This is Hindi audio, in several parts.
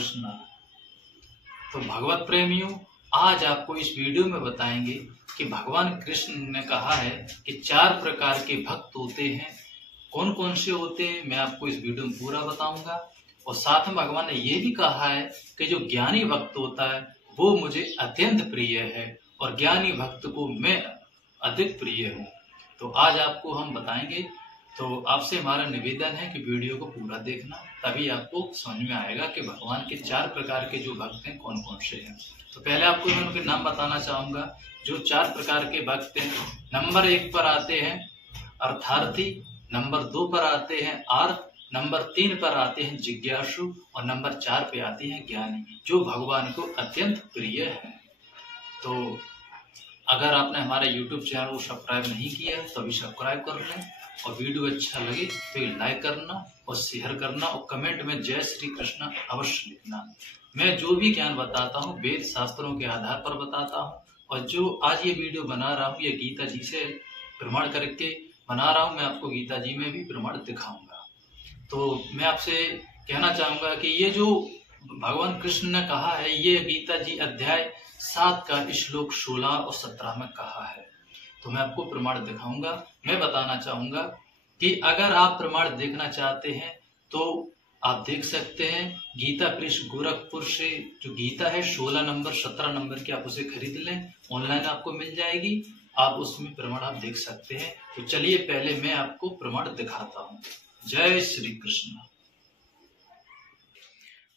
कृष्ण। तो भगवत प्रेमियों, आज आपको इस वीडियो में बताएंगे कि भगवान कृष्ण ने कहा है कि 4 प्रकार के भक्त होते हैं। कौन कौन से होते हैं मैं आपको इस वीडियो में पूरा बताऊंगा। और साथ में भगवान ने यह भी कहा है कि जो ज्ञानी भक्त होता है वो मुझे अत्यंत प्रिय है और ज्ञानी भक्त को मैं अधिक प्रिय हूँ। तो आज आपको हम बताएंगे। तो आपसे हमारा निवेदन है कि वीडियो को पूरा देखना, तभी आपको समझ में आएगा कि भगवान के 4 प्रकार के जो भक्त हैं कौन कौन से हैं। तो पहले आपको मैं उनके नाम बताना चाहूंगा। जो 4 प्रकार के भक्त हैं, नंबर 1 पर आते हैं अर्थार्थी, नंबर 2 पर आते हैं आर्त, नंबर 3 पर आते हैं जिज्ञासु और नंबर 4 पे आते हैं ज्ञानी, जो भगवान को अत्यंत प्रिय है। तो अगर आपने हमारा YouTube चैनल को सब्सक्राइब नहीं किया है तो अभी सब्सक्राइब कर लें, और वीडियो अच्छा लगे तो लाइक करना और शेयर करना और कमेंट में जय श्री कृष्ण अवश्य लिखना। मैं जो भी ज्ञान बताता हूँ वेद शास्त्रों के आधार पर बताता हूँ, और जो आज ये वीडियो बना रहा हूँ ये गीता जी से प्रमाण करके बना रहा हूँ। मैं आपको गीता जी में भी प्रमाण दिखाऊंगा। तो मैं आपसे कहना चाहूंगा कि ये जो भगवान कृष्ण ने कहा है, ये गीता जी अध्याय 7 का श्लोक 16 और 17 में कहा है। तो मैं आपको प्रमाण दिखाऊंगा। मैं बताना चाहूंगा कि अगर आप प्रमाण देखना चाहते हैं तो आप देख सकते हैं गीता प्रेस गोरखपुर से जो गीता है 16 नंबर 17 नंबर की, आप उसे खरीद लें, ऑनलाइन आपको मिल जाएगी। आप उसमें प्रमाण आप देख सकते हैं। तो चलिए पहले मैं आपको प्रमाण दिखाता हूँ। जय श्री कृष्ण।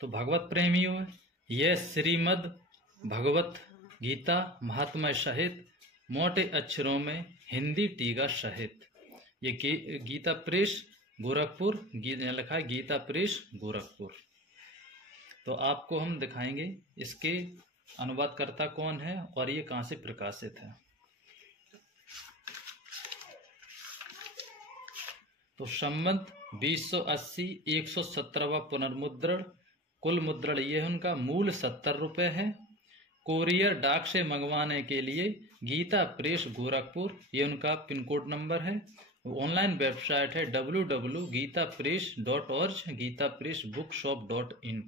तो भगवत प्रेमियों, यह श्रीमद् भगवत गीता महात्मा सहित मोटे अक्षरों में हिंदी टीका सहित ये गीता प्रेस गोरखपुर लिखा है, गीता प्रेस गोरखपुर। तो आपको हम दिखाएंगे इसके अनुवादकर्ता कौन है और ये कहां से प्रकाशित है। तो संबंध 2080 117वां पुनर्मुद्रण, कुल मुद्रण ये है उनका, मूल 70 रुपए है। कोरियर डाक से मंगवाने के लिए गीता प्रेस गोरखपुर ये उनका पिन कोड नंबर है। ऑनलाइन वेबसाइट है www.gitapress.org, gitapressbookshop.in।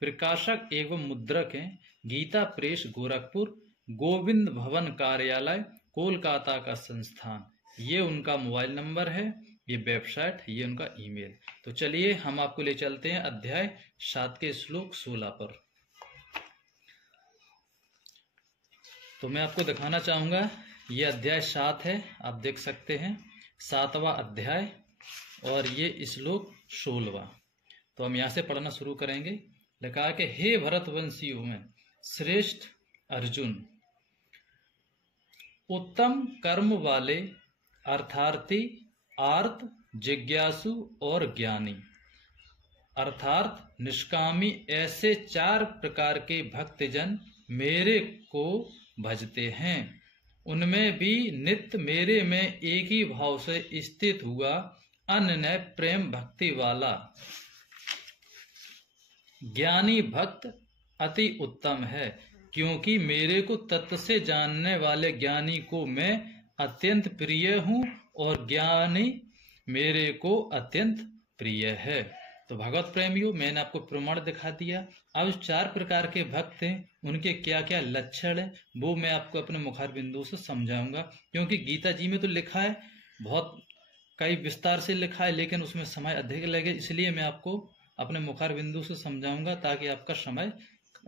प्रकाशक एवं मुद्रक हैं गीता प्रेस गोरखपुर, गोविंद भवन कार्यालय, कोलकाता का संस्थान। ये उनका मोबाइल नंबर है, ये वेबसाइट, ये उनका ईमेल। तो चलिए हम आपको ले चलते हैं अध्याय 7 के श्लोक 16 पर। तो मैं आपको दिखाना चाहूंगा ये अध्याय 7 है, आप देख सकते हैं 7वां अध्याय और ये श्लोक 16वां। तो हम यहां से पढ़ना शुरू करेंगे। लिखा है कि हे भरतवंशियों में श्रेष्ठ अर्जुन, उत्तम कर्म वाले अर्थार्थी, आर्त, जिज्ञासु और ज्ञानी अर्थात निष्कामी, ऐसे 4 प्रकार के भक्तजन मेरे को भजते हैं। उनमें भी नित्य मेरे में एक ही भाव से स्थित हुआ अनन्य प्रेम भक्ति वाला ज्ञानी भक्त अति उत्तम है, क्योंकि मेरे को तत्व से जानने वाले ज्ञानी को मैं अत्यंत प्रिय हूँ और ज्ञानी मेरे को अत्यंत प्रिय है। तो भगवत प्रेमियों, मैंने आपको प्रमाण दिखा दिया। अब 4 प्रकार के भक्त हैं, उनके क्या क्या लक्षण हैं वो मैं आपको अपने मुखार बिंदु से समझाऊंगा। क्योंकि गीता जी में तो लिखा है, बहुत कई विस्तार से लिखा है, लेकिन उसमें समय अधिक लगे, इसलिए मैं आपको अपने मुखार बिंदु से समझाऊंगा ताकि आपका समय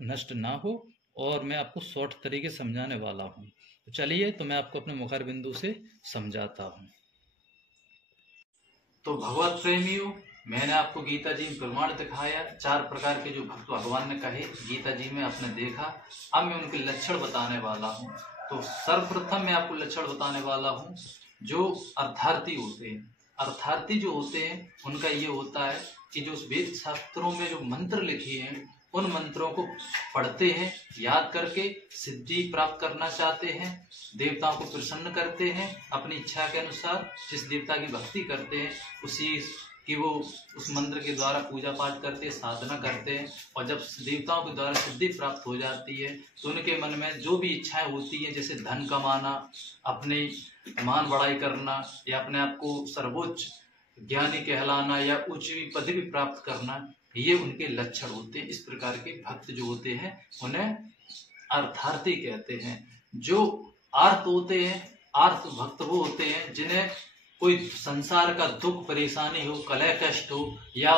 नष्ट ना हो, और मैं आपको शॉर्ट तरीके समझाने वाला हूँ। तो चलिए, तो मैं आपको अपने मुखार बिंदु से समझाता हूँ। तो भगवत प्रेमियों, मैंने आपको गीता जी में प्रमाण दिखाया। 4 प्रकार के जो भक्त भगवान ने कहे गीता जी में आपने देखा। अब मैं उनके लक्षण बताने वाला हूँ। तो सर्वप्रथम मैं आपको लक्षण बताने वाला हूँ जो अर्थार्थी होते हैं। अर्थार्थी जो होते हैं उनका ये होता है कि जो वेद शास्त्रों में जो मंत्र लिखे हैं उन मंत्रों को पढ़ते हैं, याद करके सिद्धि प्राप्त करना चाहते हैं, देवताओं को प्रसन्न करते हैं, अपनी इच्छा के अनुसार जिस देवता की भक्ति करते हैं उसी कि वो उस मंत्र के द्वारा पूजा पाठ करते हैं, साधना करते हैं, और जब देवताओं के द्वारा सिद्धि प्राप्त हो जाती है तो उनके मन में जो भी इच्छाएं होती हैं, जैसे धन कमाना, अपने मान बढ़ाई करना, या अपने आप को सर्वोच्च ज्ञानी कहलाना, या उच्च पदवी प्राप्त करना, ये उनके लक्षण होते हैं। इस प्रकार के भक्त जो होते हैं उन्हें अर्थार्थी कहते हैं। जो आर्त होते हैं, आर्त भक्त वो होते हैं जिन्हें कोई संसार का दुख परेशानी हो, कलह कष्ट हो, या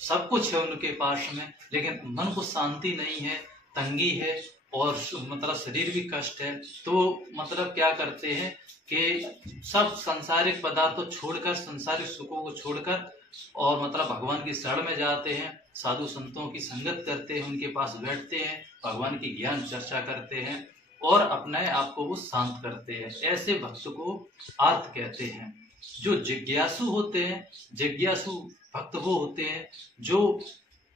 सब कुछ है उनके पास में, लेकिन मन को शांति नहीं है, तंगी है और मतलब शरीर भी कष्ट है, तो मतलब क्या करते हैं कि सब सांसारिक पदार्थों छोड़कर, संसारिक सुखों को छोड़कर और मतलब भगवान की शरण में जाते हैं, साधु संतों की संगत करते हैं, उनके पास बैठते हैं, भगवान की ज्ञान चर्चा करते हैं और अपने आप को वो शांत करते हैं। ऐसे भक्त को आर्त कहते हैं। जो जिज्ञासु होते हैं, जिज्ञासु भक्त वो होते हैं जो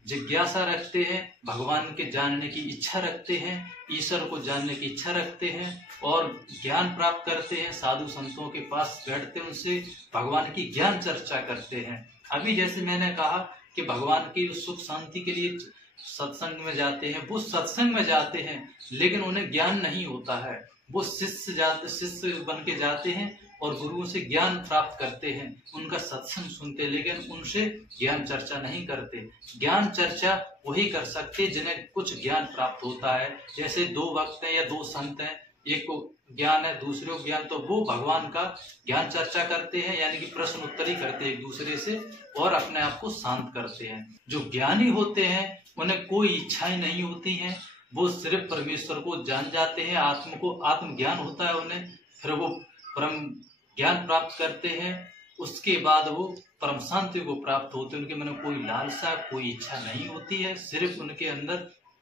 जिज्ञासा रखते हैं, भगवान के जानने की इच्छा रखते हैं, ईश्वर को जानने की इच्छा रखते हैं और ज्ञान प्राप्त करते हैं, साधु संतों के पास बैठते हैं, उनसे भगवान की ज्ञान चर्चा करते हैं। अभी जैसे मैंने कहा कि भगवान की सुख शांति के लिए सत्संग में जाते हैं, वो सत्संग में जाते हैं लेकिन उन्हें ज्ञान नहीं होता है। वो शिष्य बन के जाते हैं और गुरुओं से ज्ञान प्राप्त करते हैं, उनका सत्संग सुनते, लेकिन उनसे ज्ञान चर्चा नहीं करते। ज्ञान चर्चा वही कर सकते जिन्हें कुछ ज्ञान प्राप्त होता है। जैसे दो भक्त हैं या दो संत हैं, एक को ज्ञान है, दूसरे को ज्ञान, तो वो भगवान का ज्ञान चर्चा करते हैं, यानी कि प्रश्न उत्तरी करते हैं एक दूसरे से और अपने आप को शांत करते हैं। जो ज्ञानी होते हैं उन्हें कोई इच्छाएं नहीं होती हैं, वो सिर्फ परमेश्वर को जान जाते हैं, आत्म को आत्मज्ञान होता है उन्हें, फिर वो परम ज्ञान प्राप्त करते हैं, उसके बाद वो परम शांति को प्राप्त होते हैं। उनके मन में कोई लालसा, कोई इच्छा नहीं होती है, सिर्फ उनके अंदर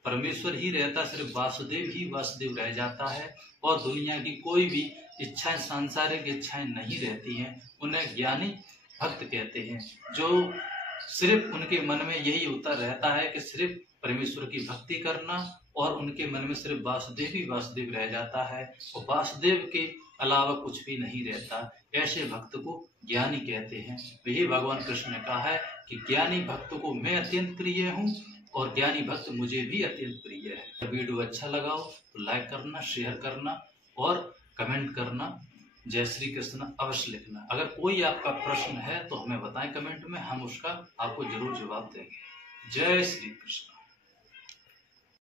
परमेश्वर ही रहता, सिर्फ वासुदेव ही वासुदेव रह जाता है और दुनिया की कोई भी इच्छाएं, सांसारिक इच्छाएं नहीं रहती हैं। उन्हें ज्ञानी भक्त कहते हैं। जो सिर्फ उनके मन में यही होता रहता है कि सिर्फ परमेश्वर की भक्ति करना और उनके मन में सिर्फ वासुदेव ही वासुदेव रह जाता है और वासुदेव के अलावा कुछ भी नहीं रहता। ऐसे भक्त को ज्ञानी कहते हैं। यही भगवान कृष्ण ने कहा है कि ज्ञानी भक्त को मैं अत्यंत प्रिय हूँ और ज्ञानी भक्त मुझे भी अत्यंत प्रिय है। वीडियो अच्छा लगा हो तो लाइक करना, शेयर करना और कमेंट करना। जय श्री कृष्ण अवश्य लिखना। अगर कोई आपका प्रश्न है तो हमें बताएं कमेंट में, हम उसका आपको जरूर जवाब देंगे। जय श्री कृष्ण।